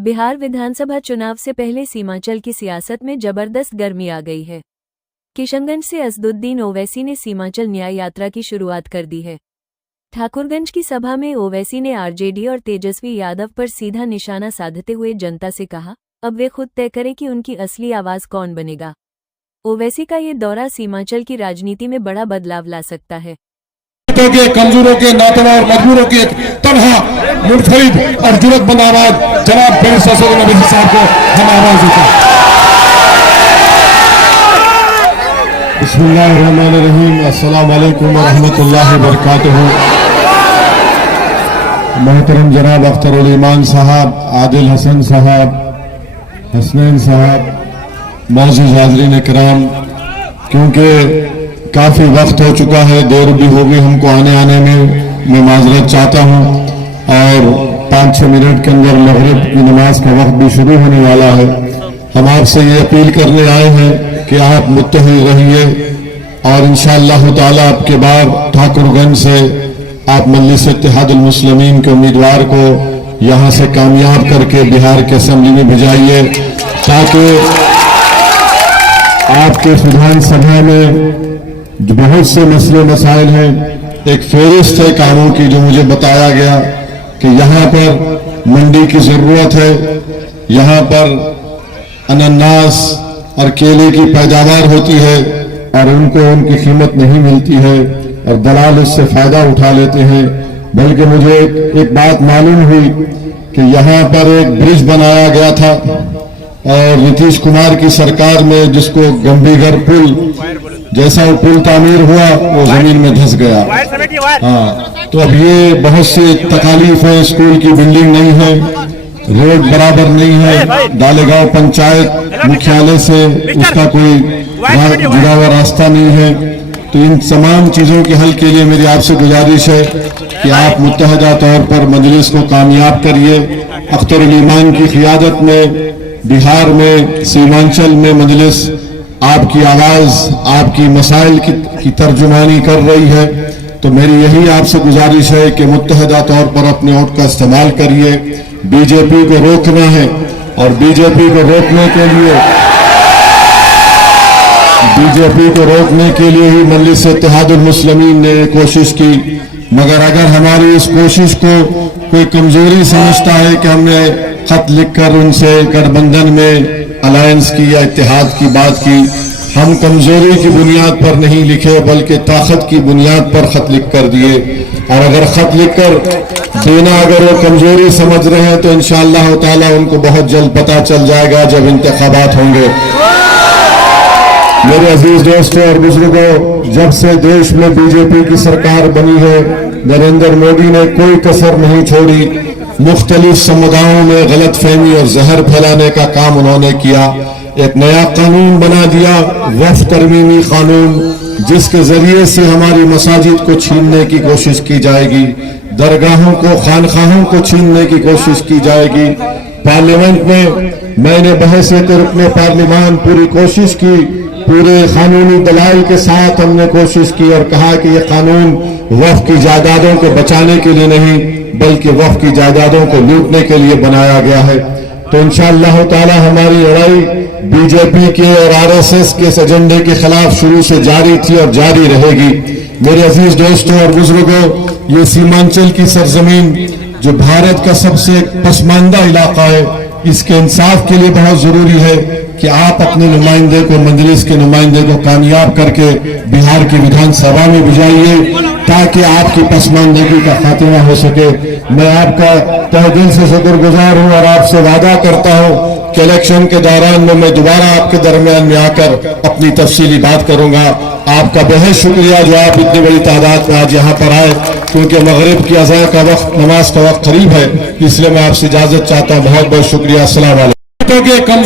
बिहार विधानसभा चुनाव से पहले सीमांचल की सियासत में जबरदस्त गर्मी आ गई है। किशनगंज से असदुद्दीन ओवैसी ने सीमांचल न्याय यात्रा की शुरुआत कर दी है। ठाकुरगंज की सभा में ओवैसी ने आरजेडी और तेजस्वी यादव पर सीधा निशाना साधते हुए जनता से कहा, अब वे खुद तय करें कि उनकी असली आवाज कौन बनेगा। ओवैसी का ये दौरा सीमांचल की राजनीति में बड़ा बदलाव ला सकता है। के कमजोरों के नातवा और मजबूरों के तनहा मुनफरिद और जुरतमंद आवाज जनाब नबी साहब को हम आवाज देते हैं। बिस्मिल्लाहिर्रहमानिर्रहीम, अस्सलाम वालेकुम व रहमतुल्लाहि व बरकातुहू। मोहतरम जनाब अख्तर उल ईमान साहब, आदिल हसन साहब, हसनैन साहब, मौजूद हाज़रीन इकराम, क्योंकि काफी वक्त हो चुका है, देर भी होगी हमको आने में, मैं माजरत चाहता हूं और 5-6 मिनट के अंदर मगरिब की नमाज का वक्त भी शुरू होने वाला है। हम आपसे ये अपील करने आए हैं कि आप मुत्तहिद रहिए और इंशाअल्लाह ताला आपके बाद ठाकुरगंज से आप मजलिस इत्तेहादुल मुस्लिमीन के उम्मीदवार को यहां से कामयाब करके बिहार के असेंबली में भिजाइए, ताकि आपके विधानसभा में जो बहुत से मसले मसाइल हैं, एक फहरिस्त है कामों की जो मुझे बताया गया कि यहाँ पर मंडी की जरूरत है, यहाँ पर अनानास और केले की पैदावार होती है और उनको उनकी कीमत नहीं मिलती है और दलाल उससे फायदा उठा लेते हैं। बल्कि मुझे एक बात मालूम हुई कि यहाँ पर एक ब्रिज बनाया गया था और नीतीश कुमार की सरकार में, जिसको गंभीर पुल, जैसा वो पुल तामीर हुआ वो जमीन में धंस गया। हाँ, तो अब ये बहुत से तकालीफ है, स्कूल की बिल्डिंग नहीं है, रोड बराबर नहीं है, डालेगांव पंचायत मुख्यालय से उसका कोई जुड़ा हुआ रास्ता नहीं है। तो इन तमाम चीजों के हल के लिए मेरी आपसे गुजारिश है कि आप मुत्तहदा तौर पर मजलिस को कामयाब करिए। अख्तर उल ईमान की क़ियादत में बिहार में सीमांचल में मजलिस आपकी आवाज, आपकी मसाइल की तर्जुमानी कर रही है। तो मेरी यही आपसे गुजारिश है कि मुत्तहदा तौर पर अपने वोट का इस्तेमाल करिए। बीजेपी को रोकना है और बीजेपी को रोकने के लिए ही मजलिस इत्तेहादुल मुस्लिमीन ने कोशिश की। मगर अगर हमारी इस कोशिश को कोई कमजोरी समझता है कि हमने खत लिखकर उनसे गठबंधन में अलायंस की या इत्तेहाद की बात की, हम कमजोरी की बुनियाद पर नहीं लिखे बल्कि ताकत की बुनियाद पर खत लिख कर दिए। और अगर खत लिखकर देना अगर वो कमजोरी समझ रहे हैं तो इंशाअल्लाह ताला उनको बहुत जल्द पता चल जाएगा जब इंतखाबात होंगे। मेरे अजीज दोस्तों और बुजुर्गों, जब से देश में बीजेपी की सरकार बनी है, नरेंद्र मोदी ने कोई कसर नहीं छोड़ी। मुख्तलिफ समुदायों में गलत फहमी और जहर फैलाने का काम उन्होंने किया। एक नया कानून बना दिया, वक्फ तरमीमी कानून, जिसके जरिए से हमारी मसाजिद को छीनने की कोशिश की जाएगी, दरगाहों को, खानखाहों को छीनने की कोशिश की जाएगी। पार्लियामेंट में मैंने बहसियत रुकने पार्लियामान पूरी कोशिश की, पूरे कानूनी दलाइल के साथ हमने कोशिश की और कहा कि यह कानून वक्फ की जायदादों को बचाने के लिए नहीं बल्कि वक्फ की जायदादों को लूटने के लिए बनाया गया है। तो इंशाअल्लाह ताला हमारी लड़ाई बीजेपी के और आरएसएस के इस एजेंडे के खिलाफ शुरू से जारी थी और जारी रहेगी। मेरे अजीज दोस्तों और बुजुर्गों, ये सीमांचल की सरजमीन जो भारत का सबसे पसमानदा इलाका है, इसके इंसाफ के लिए बहुत जरूरी है कि आप अपने नुमाइंदे को, मजलिस के नुमाइंदे को कामयाब करके बिहार की विधानसभा में भिजाइए, ताकि आपकी पसमानदगी का खात्मा हो सके। मैं आपका तहे दिल से शुक्रगुजार हूं और आपसे वादा करता हूं कि इलेक्शन के दौरान में मैं दोबारा आपके दरमियान में आकर अपनी तफसीली बात करूंगा। आपका बेहद शुक्रिया जो आप इतनी बड़ी तादाद में आज यहाँ पर आए, क्योंकि मगरिब की अज़ा का वक्त, नमाज का वक्त करीब है, इसलिए मैं आपसे इजाजत चाहता हूँ। बहुत बहुत शुक्रिया। अस्सलाम वालेकुम।